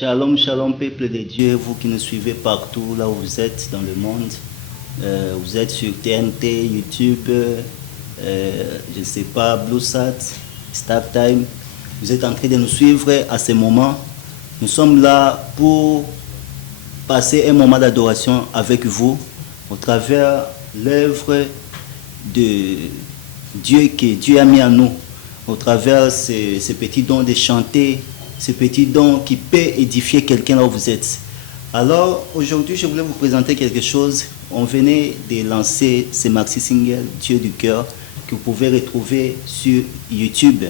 Shalom, shalom, peuple de Dieu, vous qui nous suivez partout, là où vous êtes dans le monde. Vous êtes sur TNT, YouTube, je ne sais pas, BlueSat, StarTime. Vous êtes en train de nous suivre à ce moment. Nous sommes là pour passer un moment d'adoration avec vous au travers l'œuvre de Dieu que Dieu a mis en nous, au travers ces petits dons de chanter, ce petit don qui peut édifier quelqu'un là où vous êtes. Alors, aujourd'hui, je voulais vous présenter quelque chose. On venait de lancer ce maxi single, Dieu du cœur, que vous pouvez retrouver sur YouTube.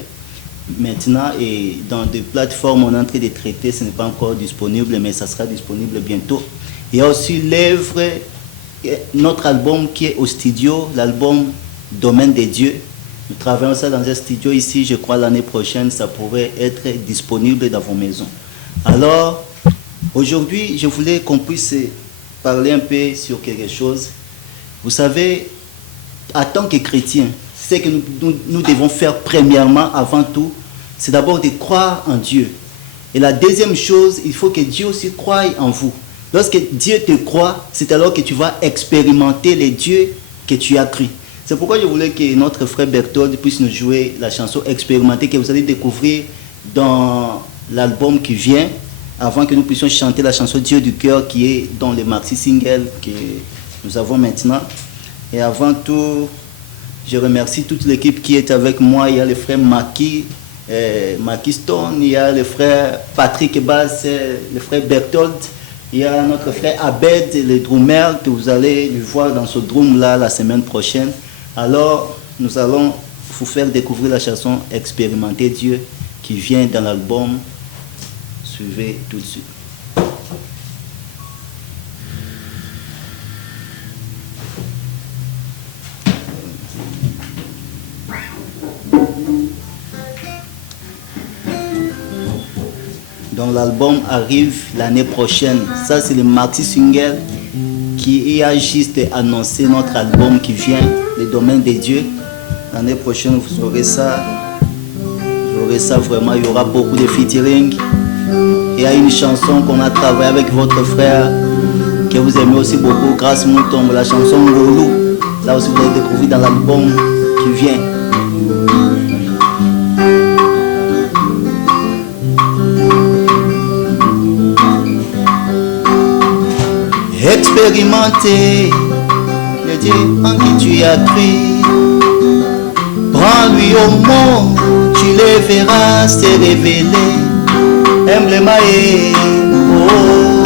Maintenant, et dans des plateformes, on est en train de traiter, ce n'est pas encore disponible, mais ça sera disponible bientôt. Il y a aussi l'œuvre, notre album qui est au studio, l'album Domaine des dieux. Nous travaillons ça dans un studio ici, je crois l'année prochaine, ça pourrait être disponible dans vos maisons. Alors, aujourd'hui, je voulais qu'on puisse parler un peu sur quelque chose. Vous savez, en tant que chrétiens, ce que nous devons faire premièrement, avant tout, c'est d'abord de croire en Dieu. Et la deuxième chose, il faut que Dieu aussi croie en vous. Lorsque Dieu te croit, c'est alors que tu vas expérimenter les dieux que tu as cru. C'est pourquoi je voulais que notre frère Berthold puisse nous jouer la chanson Expérimenter que vous allez découvrir dans l'album qui vient, avant que nous puissions chanter la chanson Dieu du cœur qui est dans le maxi single que nous avons maintenant. Et avant tout, je remercie toute l'équipe qui est avec moi. Il y a le frère Maki Stone, il y a le frère Patrick Bass, le frère Berthold, il y a notre frère Abed, le drummer, que vous allez le voir dans ce drum là la semaine prochaine. Alors, nous allons vous faire découvrir la chanson Expérimenter Dieu qui vient dans l'album. Suivez tout de suite. Donc l'album arrive l'année prochaine. Ça, c'est le maxi single qui a juste annoncé notre album qui vient, le domaine des dieux. L'année prochaine, vous aurez ça. Vous aurez ça vraiment. Il y aura beaucoup de featuring. Il y a une chanson qu'on a travaillé avec votre frère que vous aimez aussi beaucoup, Grâce Mouton, la chanson Ngolou. Là aussi, vous allez découvrir dans l'album qui vient. Expérimenter le Dieu en qui tu as cru. Prends-lui au mot, tu le verras se révéler. Aime-le et oh.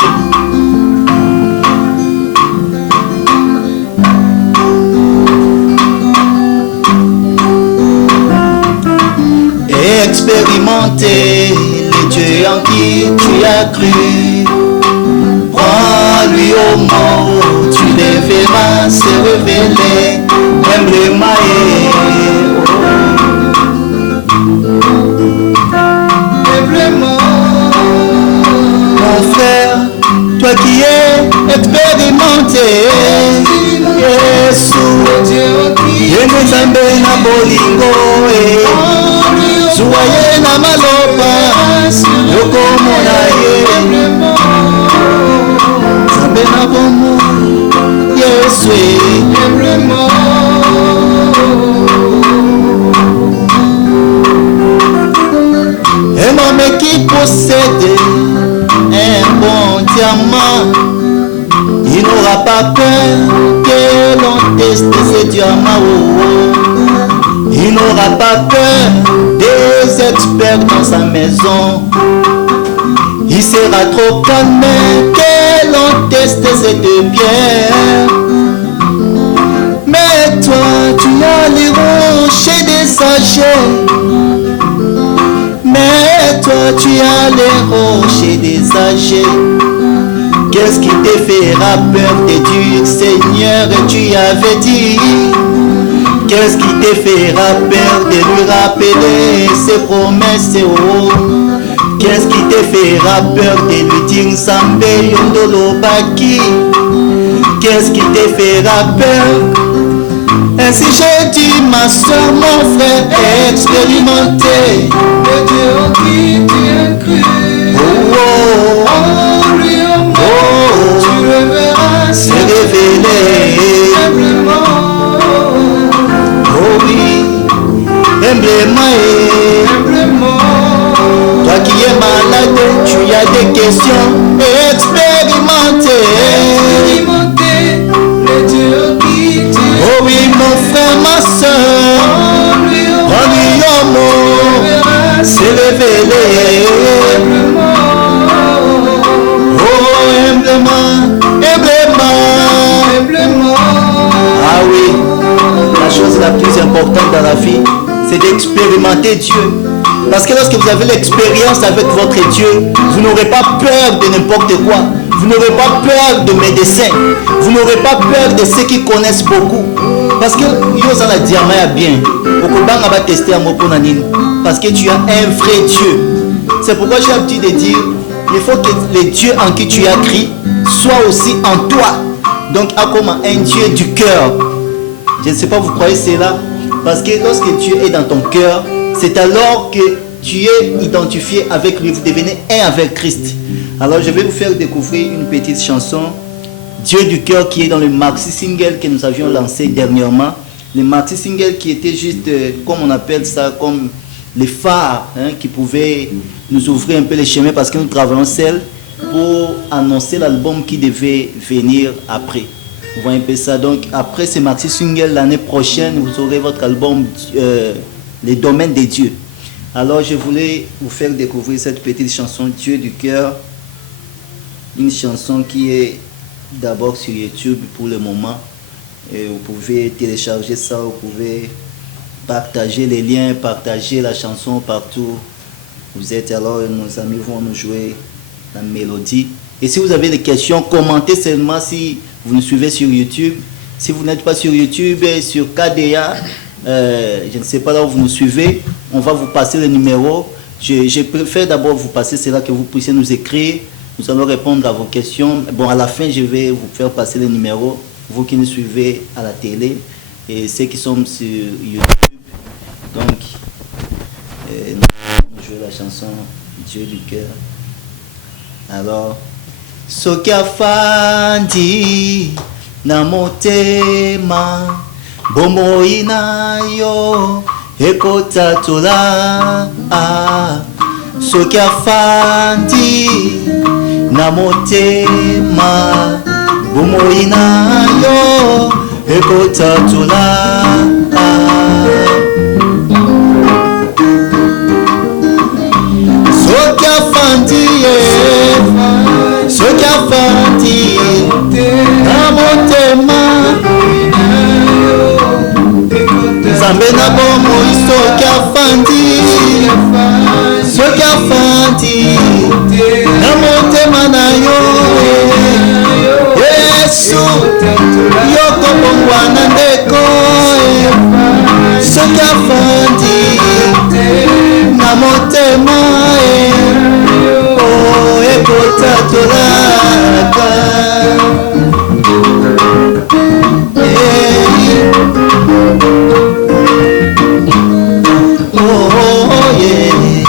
Expérimenter le Dieu en qui tu as cru. Prends-lui au mot, tu les verras se révéler. Aime le mon frère, toi qui es expérimenté, Yesu, yene zambe na bolingo, soyez na malopa, yokomona ye. Yesu un homme qui possède un bon diamant, il n'aura pas peur que l'on teste ce diamant. Il n'aura pas peur des experts dans sa maison. Il sera trop calme que l'on teste cette pierre. Mais toi, tu as les rochers des âgés. Mais toi, tu as les rochers des âgés. Qu'est-ce qui te fera peur de dire, Seigneur, tu avais dit? Qu'est-ce qui te fera peur de lui rappeler ses promesses? Oh. Qu'est-ce qui te fera peur de lui dire Sambe Yondolo Baki? Qu'est-ce qui te fera peur? Ainsi j'ai dit, ma soeur, mon frère, expérimenter le Dieu en qui tu as cru. Oh, oh. des questions, expérimentez. Oh oui, mon frère, ma soeur, prends-lui un mot, c'est révélé. Oh, humblement. Ah oui, la chose la plus importante dans la vie, c'est d'expérimenter Dieu. Parce que lorsque vous avez l'expérience avec votre Dieu, vous n'aurez pas peur de n'importe quoi. Vous n'aurez pas peur de médecins. Vous n'aurez pas peur de ceux qui connaissent beaucoup. Parce que vous allez dire, bien. Va tester un mot pour Nanine. Parce que tu as un vrai Dieu. C'est pourquoi j'ai l'habitude de dire, il faut que le Dieu en qui tu as crié soit aussi en toi. Donc, comme un Dieu du cœur. Je ne sais pas, vous croyez cela? Parce que lorsque Dieu est dans ton cœur, c'est alors que tu es identifié avec lui. Vous devenez un avec Christ. Alors, je vais vous faire découvrir une petite chanson, Dieu du cœur, qui est dans le maxi single que nous avions lancé dernièrement. Le maxi single qui était juste, comme on appelle ça, comme les phares, qui pouvaient nous ouvrir un peu les chemins parce que nous travaillons seuls pour annoncer l'album qui devait venir après. Vous voyez un peu ça. Donc après ce maxi single, l'année prochaine, vous aurez votre album Les Domaines des Dieux. Alors je voulais vous faire découvrir cette petite chanson Dieu du cœur. Une chanson qui est d'abord sur YouTube pour le moment. Et vous pouvez télécharger ça, vous pouvez partager les liens, partager la chanson partout. Vous êtes alors, nos amis vont nous jouer la mélodie. Et si vous avez des questions, commentez seulement si vous nous suivez sur YouTube. Si vous n'êtes pas sur YouTube, sur KDA, je ne sais pas là où vous nous suivez, on va vous passer le numéro. Je préfère d'abord vous passer cela que vous puissiez nous écrire. Nous allons répondre à vos questions. Bon, à la fin, je vais vous faire passer le numéro, vous qui nous suivez à la télé et ceux qui sont sur YouTube. Donc, nous allons jouer la chanson Dieu du cœur. Alors, Sokia Fandi na motema bomoi na yo ekotatola Sokia Fandi na motema bomoi na yo ekotatola Sokia Fandi Sokia Fandi na motema Nzambe na bomoi Sokia Fandi Sokia Fandi na motema na yo Yesu yoko bongwana ndeko Sokia Fandi na motema oh ekotatolaka oh yeah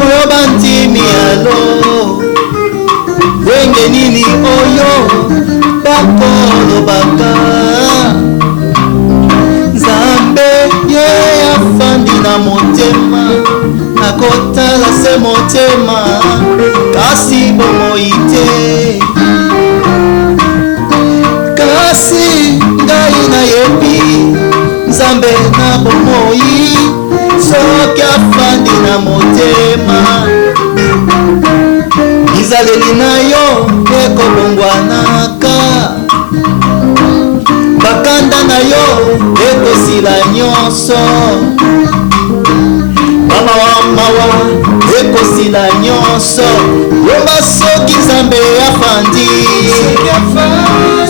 oyo bantimi alo wenge nini oyo bakolo baka Nzambe ye afandi na motema nakotala se motema kasi bomoi te kasi ngai nayebi Nzambe na bomoi soki afandi na motema bizaleli na yo ekobongwanaka bakanda na yo ekosila nyonso mawa ekosila nyonso yomba soki Nzambe afandi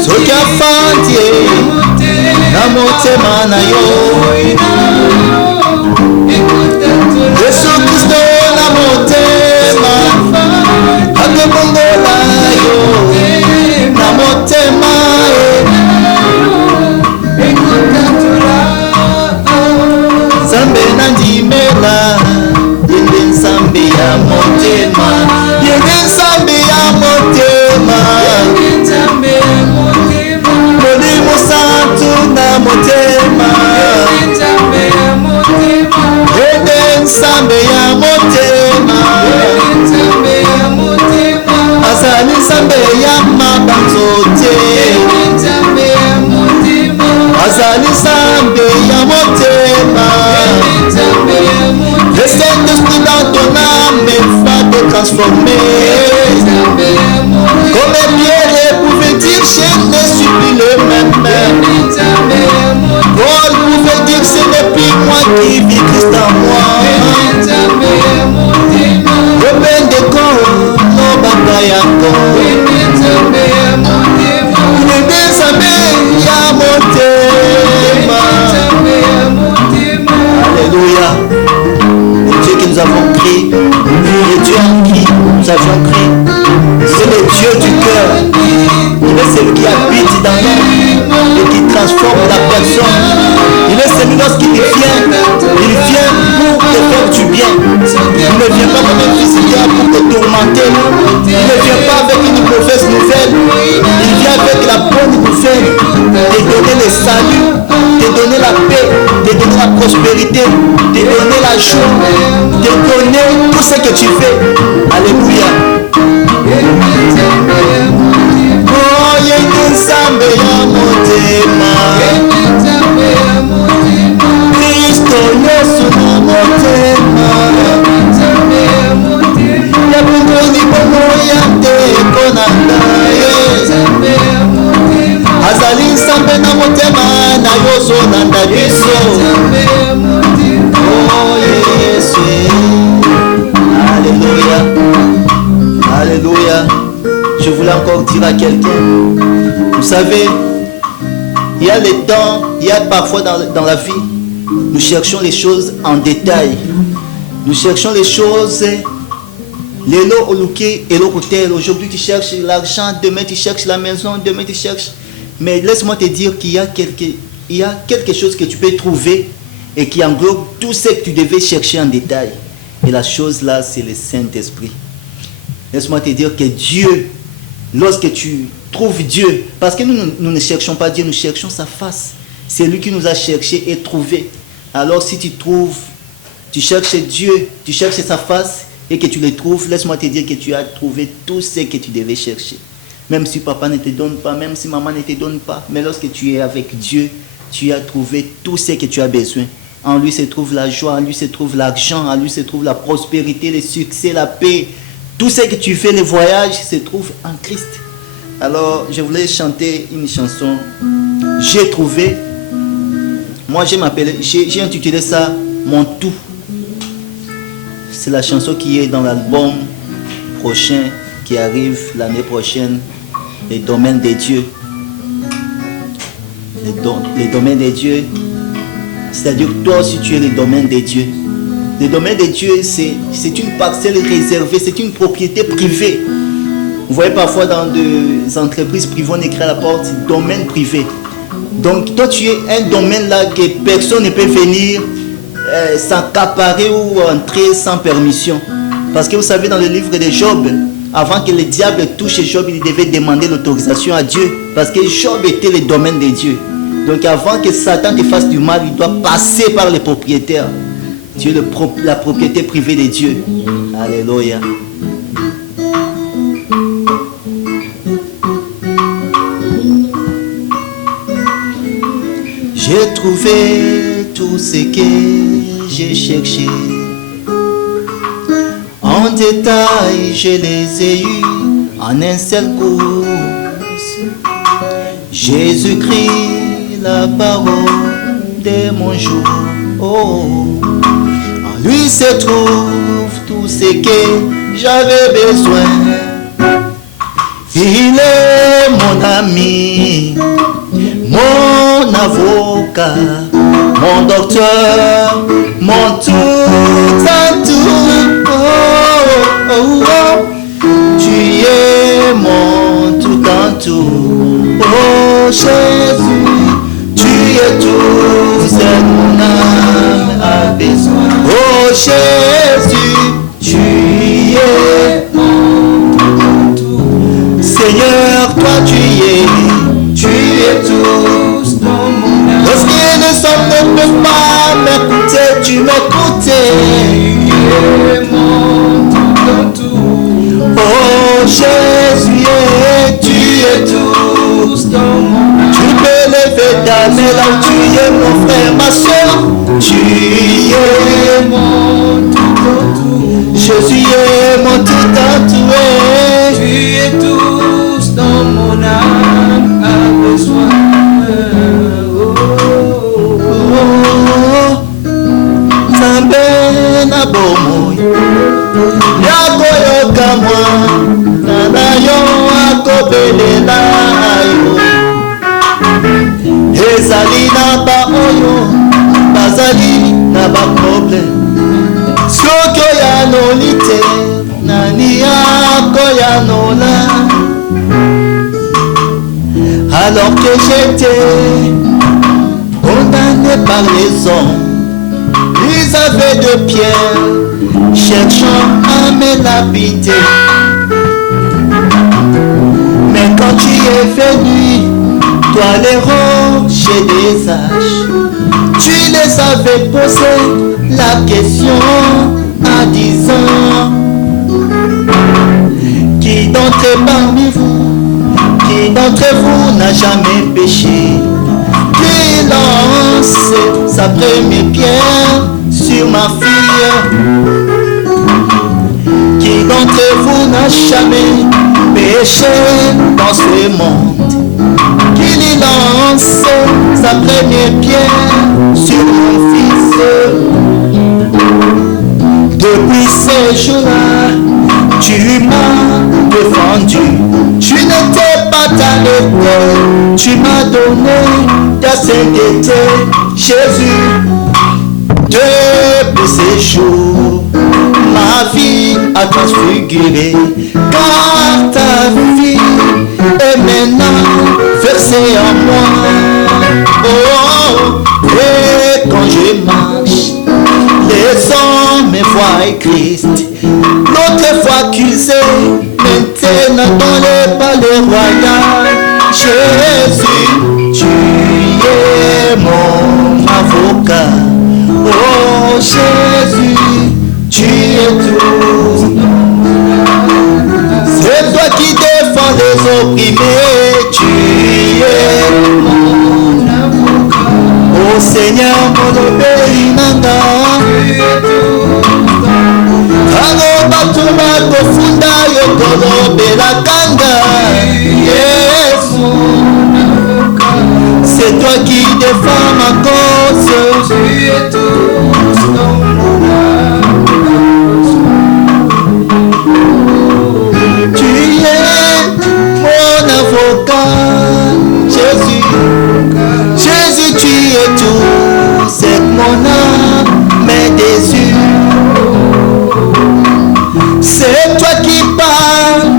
soki afandi na motema na yo Yesu Kristo na motema akobongola yo na motema Nzambe nandimela yende Nzambe ya motema yende Nzambe ya motema Molimo Santu na motema yende Nzambe ya motema nzambe ya mabanzote azali nzambe ya motema. Le Saint-Esprit dans ton âme va te transformer. Comme Pierre pouvait dire je ne suis plus le même. Paul pouvait dire ce n'est plus moi qui vis, Christ en moi. Open the call, no bakayako. Alléluia. Le Dieu que nous avons créé, le Dieu en qui nous avions créé, c'est le Dieu du cœur. Il est celui qui habite dans l'homme et qui transforme la personne. Il est celui lorsqu'il vient, il vient pour te faire du bien. Il ne vient pas comme un fils pour te tourmenter. Il ne vient pas avec une mauvaise nouvelle. Il vient avec la bonne nouvelle. Te donner le salut, te donner la paix, te donner la prospérité, te donner la joie, te donner tout ce que tu fais. Alléluia. Oh, il y a une nzambe ya motema. Kristo Yesu na motema. Ya bungoni bono ya te konanga ye. Azali nzambe na motema na yoso na ndabiso. Oh Yesu. Alléluia. Alléluia. Je voulais encore dire à quelqu'un, vous savez, il y a les temps, il y a parfois dans la vie, nous cherchons les choses en détail. Nous cherchons les choses, l'élo oluke, élo hotel. Aujourd'hui tu cherches l'argent, demain tu cherches la maison, demain tu cherches. Mais laisse-moi te dire qu'il y a quelque chose que tu peux trouver et qui englobe tout ce que tu devais chercher en détail. Et la chose là, c'est le Saint-Esprit. Laisse-moi te dire que Dieu, lorsque tu trouves Dieu, parce que nous ne cherchons pas Dieu, nous cherchons sa face. C'est lui qui nous a cherché et trouvé. Alors si tu trouves, tu cherches Dieu, tu cherches sa face et que tu le trouves, laisse-moi te dire que tu as trouvé tout ce que tu devais chercher. Même si papa ne te donne pas, même si maman ne te donne pas, mais lorsque tu es avec Dieu, tu as trouvé tout ce que tu as besoin. En lui se trouve la joie, en lui se trouve l'argent, en lui se trouve la prospérité, le succès, la paix. Tout ce que tu fais, les voyages, se trouve en Christ. Alors, je voulais chanter une chanson. J'ai trouvé. Moi, j'ai intitulé ça Mon tout. C'est la chanson qui est dans l'album prochain qui arrive l'année prochaine. Les domaines des dieux. Les domaines des dieux. C'est-à-dire que toi aussi, tu es le domaine des dieux. Le domaine de Dieu, c'est une parcelle réservée, c'est une propriété privée. Vous voyez parfois dans des entreprises privées, on écrit à la porte domaine privé. Donc toi, tu es un domaine là que personne ne peut venir s'accaparer ou entrer sans permission. Parce que vous savez, dans le livre de Job, avant que le diable touche Job, il devait demander l'autorisation à Dieu. Parce que Job était le domaine de Dieu. Donc avant que Satan te fasse du mal, il doit passer par les propriétaires. Tu es la propriété privée de Dieu. Alléluia. J'ai trouvé tout ce que j'ai cherché. En détail, je les ai eus en un seul coup. Jésus-Christ, la parole de mon jour. Oh. Lui se trouve tout ce que j'avais besoin. Il est mon ami, mon avocat, mon docteur, mon tout en tout. Oh, oh, oh. Tu es mon tout en tout. Oh Jésus, tu es tout ce que mon âme a besoin. Oh Jésus, tu es mon tout. Seigneur, toi tu es tout dans mon âme. Lorsque les hommes ne peuvent pas m'écouter, tu m'écoutes. Tu es mon tout dans tout. Oh Jésus, là où tu es mon frère, ma soeur. Tu es mon tout en tout. Jésus est mon tout en tout. Tu es tous dans mon âme a besoin. Zambe na bomoi yako yoka mwa na yo akobelela yo ezali na ba oyo bazali na ba problème soki oyanoli te nani akoyanola alors que j'étais condamné par les hommes. Ils avaient de pierres, cherchant à me lapider. Mais quand tu es venu, toi les rochers des âges, tu les avais posé la question en disant: qui d'entre parmi vous, qui d'entre vous n'a jamais péché? Qui lance sa première pierre sur ma fille? Qui d'entre vous n'a jamais péché dans ce monde? Qui lui lance sa première pierre sur mon fils? Depuis ce jour-là, tu m'as défendu. Tu n'étais pas arrêté, tu m'as donné ta sainteté, Jésus. Depuis ces jours, ma vie a transfiguré, car ta vie est maintenant versée en moi. Oh, et quand je marche, les hommes me voient Christ. L'autre fois accusé, maintenant dans le palais royal. Jésus, tu es mon avocat. Oh Jésus, tu es tout. C'est toi qui défends les opprimés. Tu es mon avocat. Oh Seigneur, mon obéinanga. Tango batuma kofunda yokolo belakanga. Yes, c'est toi qui défends ma cause. Tu es tous dans mon âme. Tu es mon avocat, Jésus. Jésus, tu es tout. C'est mon âme, mes désirs. C'est toi qui parles,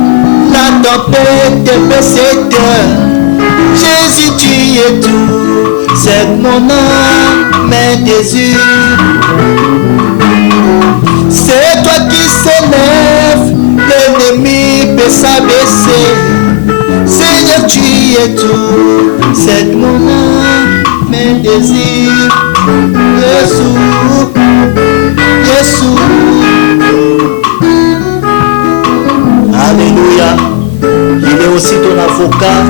la tempête des persécuteurs. Jésus, tu es tout. C'est mon âme, mes désirs. C'est toi qui s'élève, l'ennemi peut s'abaisser. Seigneur, tu es tout. C'est mon âme, mes désirs. Jésus, Jésus. Alléluia. Il est aussi ton avocat.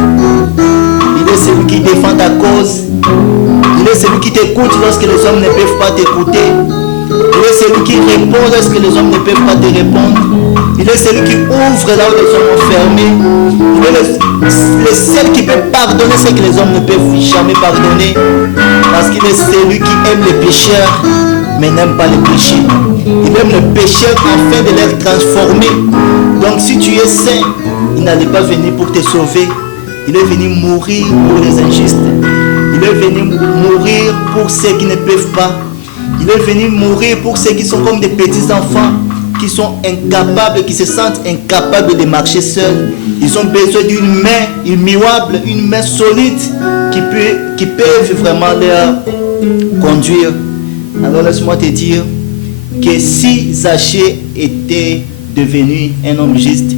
Il est celui qui défend ta cause. Il est celui qui t'écoute lorsque les hommes ne peuvent pas t'écouter. Il est celui qui répond lorsque les hommes ne peuvent pas te répondre. Il est celui qui ouvre là où les hommes ont fermé. Il est le seul qui peut pardonner ce que les hommes ne peuvent jamais pardonner. Parce qu'il est celui qui aime les pécheurs, mais n'aime pas les péchés. Il aime les pécheurs afin de les transformer. Donc si tu es saint, il n'allait pas venir pour te sauver. Il est venu mourir pour les injustes. Il est venu mourir pour ceux qui ne peuvent pas. Il est venu mourir pour ceux qui sont comme des petits enfants, qui sont incapables, qui se sentent incapables de marcher seuls. Ils ont besoin d'une main immuable, une main solide qui peuvent vraiment les conduire. Alors laisse-moi te dire que si Zachée était devenu un homme juste,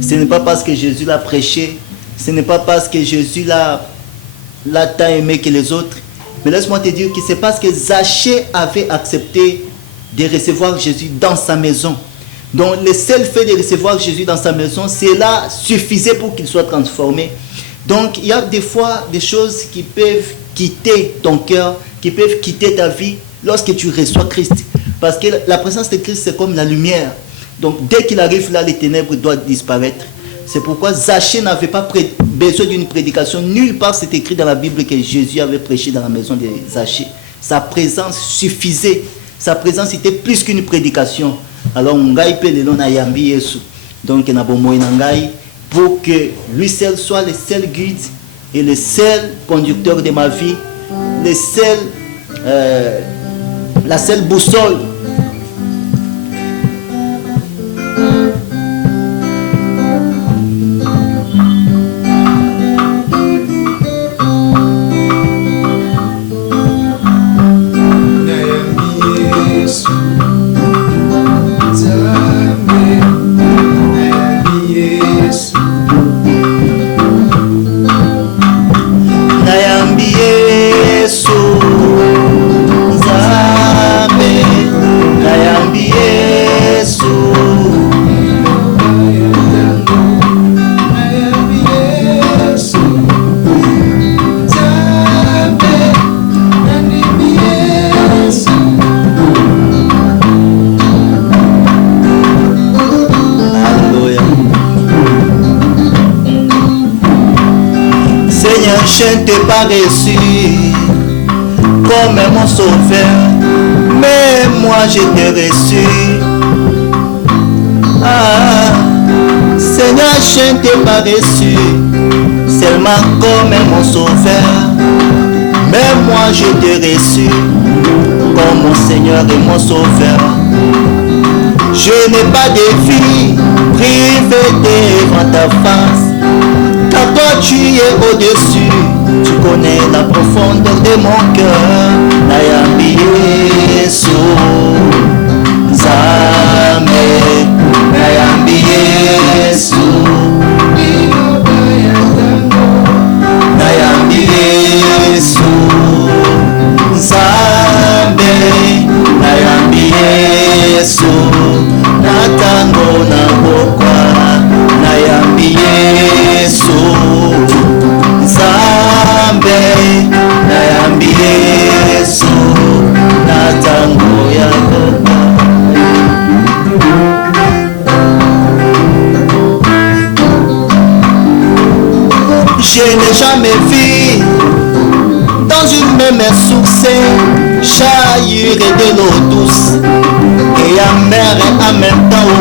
ce n'est pas parce que Jésus l'a prêché, ce n'est pas parce que Jésus l'a tant aimé que les autres, mais laisse-moi te dire que c'est parce que Zachée avait accepté de recevoir Jésus dans sa maison. Donc le seul fait de recevoir Jésus dans sa maison, cela suffisait pour qu'il soit transformé. Donc il y a des fois des choses qui quitter ton cœur, qui peuvent quitter ta vie lorsque tu reçois Christ. Parce que la présence de Christ, c'est comme la lumière. Donc, dès qu'il arrive là, les ténèbres doivent disparaître. C'est pourquoi Zachée n'avait pas besoin d'une prédication. Nulle part c'est écrit dans la Bible que Jésus avait prêché dans la maison de Zachée. Sa présence suffisait. Sa présence était plus qu'une prédication. Alors, on gagne le na yambi Yesu. Donc, on a pour que lui seul soit le seul guide et le seul conducteur de ma vie, le seul, la seule boussole. Je ne t'ai pas reçu comme mon sauveur, mais moi je t'ai reçu. Ah, Seigneur, je ne t'ai pas reçu seulement comme mon sauveur, mais moi je t'ai reçu comme mon Seigneur et mon sauveur. Je n'ai pas de vie privée devant ta face, car toi tu es au-dessus, tu connais la profondeur de mon cœur. Nayambi Yesu, Nzambe, Nayambi Yesu, Nayambi Yesu, Nzambe, Nayambi Yesu, Natango na bokwa, Nayambi Yesu, Nzambe, Nayambi Yesu, Natango ya bokwa. Je n'ai jamais vu dans une même source jaillir de l'eau douce et amère en même temps.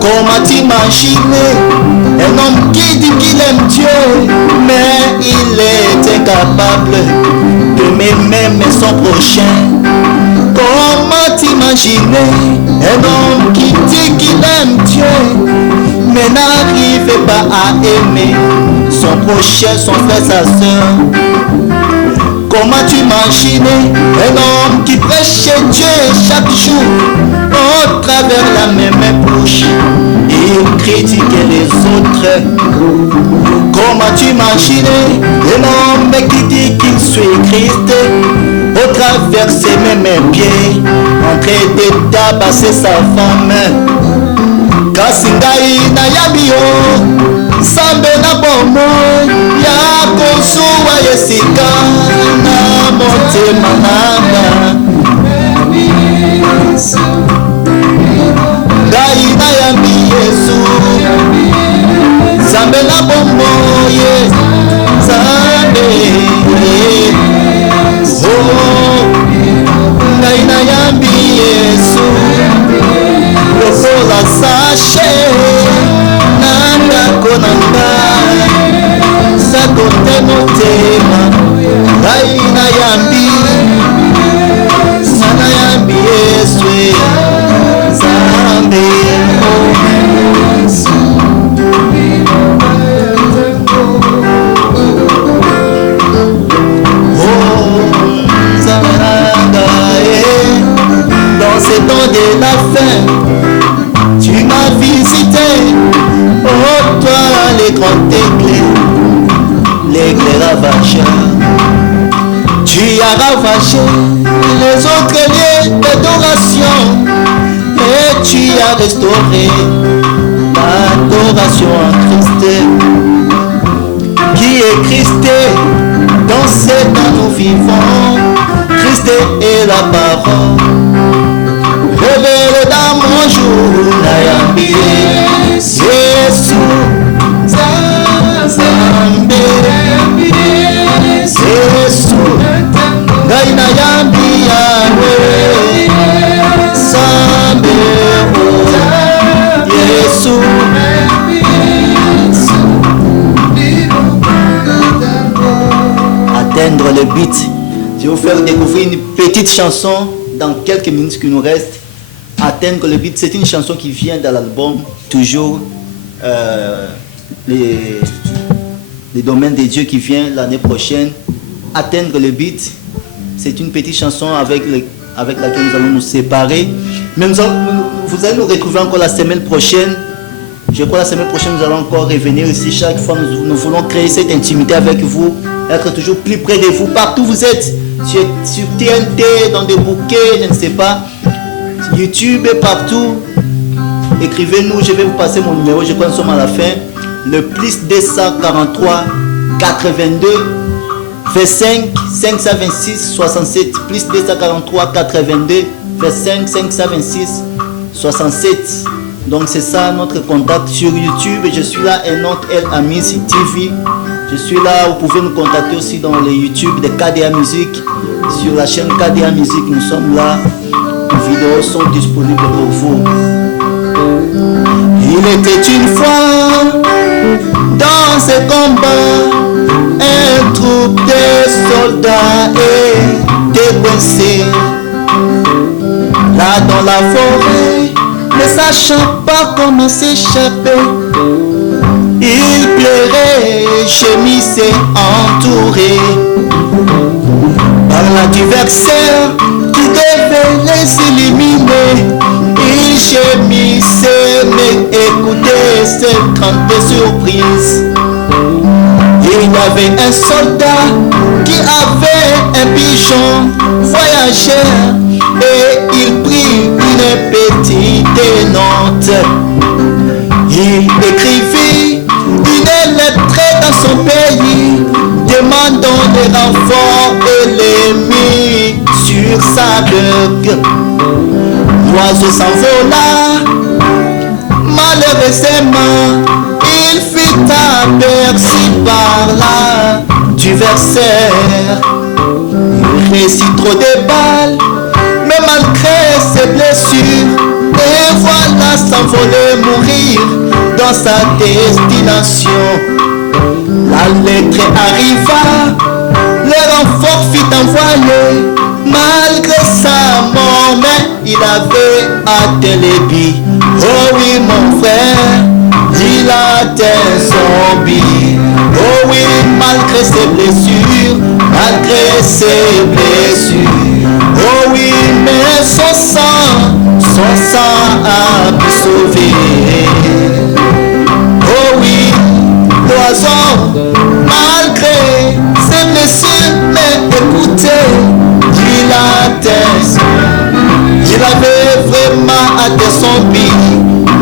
Comment t'imaginer un homme qui dit qu'il aime Dieu, mais il est incapable d'aimer même son prochain? Comment t'imaginer un homme qui dit qu'il aime Dieu, mais n'arrive pas à aimer son prochain, son frère, sa soeur? Comment tu imagines un homme qui prêche Dieu chaque jour au travers la même bouche, il critique les autres? Comment tu imagines un homme qui dit qu'il suit Christ au travers ses mêmes pieds, en train de tabasser sa femme? Kasingai na yabio Sambe na bomo ya kosuwa yesika na motema nanga. Gai na yambi Yesu, Sambe na bomo ye Sambe. Oh, gai na yambi Yesu, lokola sashe nanga konanga sakote motema. Gai na yambi sana yambi Yesu Zambe. Oh Zamaranga, dans ces temps de la fin tu m'as visité. Oh toi les grands l'éclair ravageur, tu as ravagé les autres lieux d'adoration et tu as restauré l'adoration en Christ, qui est Christ dans c'est quand nous vivons. Christ est la parole. Révélé dans mon jour, Nayambi, Jésus, Zambé, Jésus, Nayambi, Yahweh, Zambé, Jésus. Atteindre le but. Je vais vous faire découvrir une petite chanson dans quelques minutes qui nous restent. Atteindre le but, c'est une chanson qui vient dans l'album Toujours les domaines de Dieu qui vient l'année prochaine. Atteindre le but, c'est une petite chanson avec laquelle nous allons nous séparer. Mais vous allez nous retrouver encore la semaine prochaine. Je crois que la semaine prochaine, nous allons encore revenir ici. Chaque fois, nous voulons créer cette intimité avec vous, être toujours plus près de vous. Partout où vous êtes, sur TNT, dans des bouquets, je ne sais pas, YouTube et partout. Écrivez-nous, je vais vous passer mon numéro, je crois que nous sommes à la fin. Le plus 243 82 25 526 67. Plus 243 82 25 526 67. Donc c'est ça notre contact sur YouTube. Je suis là, Enoch El Amis TV. Je suis là, vous pouvez nous contacter aussi dans les YouTube de KDA Music. Sur la chaîne KDA Music, nous sommes là. Les vidéos sont disponibles pour vous. Il était une fois dans ce combat, un troupe de soldats était coincé là dans la forêt, ne sachant pas comment s'échapper. Il pleurait, gémissait, entouré par l'adversaire qui devait les éliminer. Il gémissait, mais écoutez cette grande surprise. Il y avait un soldat qui avait un pigeon voyageur et il prit une petite note. Il écrivit une lettre dans son pays, demandant des renforts et les mit sur sa gueule. L'oiseau s'envola, malheureusement, il fut aperçu par l'adversaire. Il réussit trop de balles, mais malgré ses blessures, et voilà s'envoler, mourir dans sa destination. La lettre arriva, le renfort fut envoyé. Malgré sa mort, mais il avait atteint les billes. Oh oui mon frère, il a atteint son but. Oh oui, malgré ses blessures, malgré ses blessures. Oh oui, mais son sang a pu sauver. Oh oui, l'oiseau, malgré ses blessures, mais écoutez, il avait vraiment atteint son but,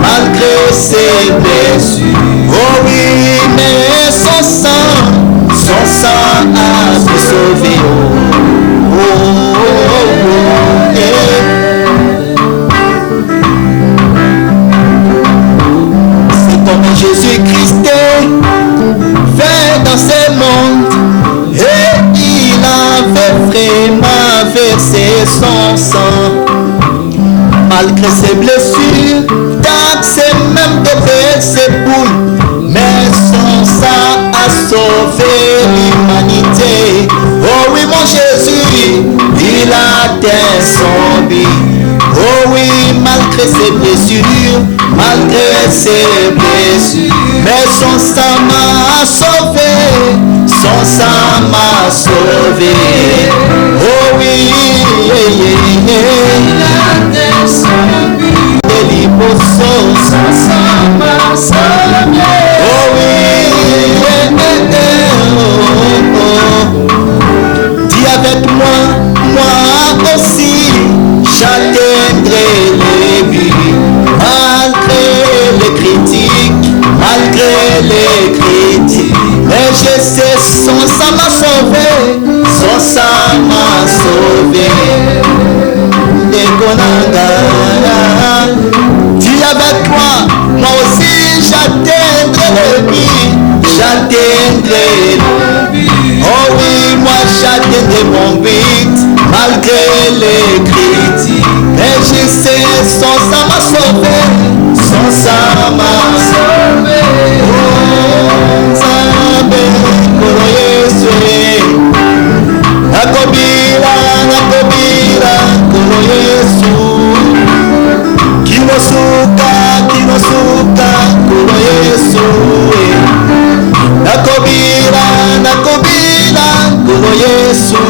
malgré ses blessures. Oh oui, mais son sang a pu sauver. Oh, oh, oh, yeah. C'est comme Jésus-Christ fait dans ce monde, et il avait vraiment versé son sang. Malgré ses blessures, taxé même de ses boules, mais son sang a sauvé l'humanité. Oh oui mon Jésus, il a atteint son but. Oh oui, malgré ses blessures, mais son sang m'a sauvé, son sang m'a sauvé. Oh oui, il a atteint son but. Son sang m'a sauvé. Oh oui, dis avec moi, moi aussi, j'atteindrai les buts. Malgré les critiques, mais je sais son sang m'a sauvé. j'atteindrai. Oh oui, moi j'atteindrai mon but, malgré les critiques. Et je sais, son sang m'a sauvé, son sang m'a sauvé. Oh, Nzambe, Nkolo Yesu, nakobila, Nkolo Yesu. Kinosuka, Nkolo Yesu. Nakobila, Nkolo Yesu.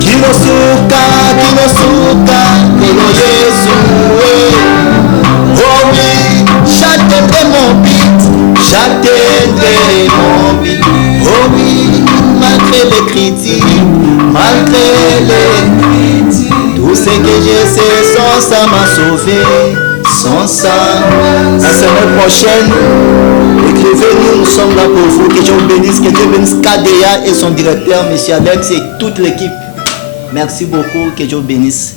Kinosuka, Nkolo Yesu. Oh oui, j'atteindrai mon but, j'atteindrai mon but. Oh oui, malgré les critiques, malgré les critiques. Tout ce que je sais, son sang m'a sauvé, son sang. La semaine prochaine, écrivez-nous, nous sommes là pour vous. Que Dieu bénisse KDA et son directeur, M. Alex et toute l'équipe. Merci beaucoup, que Dieu bénisse.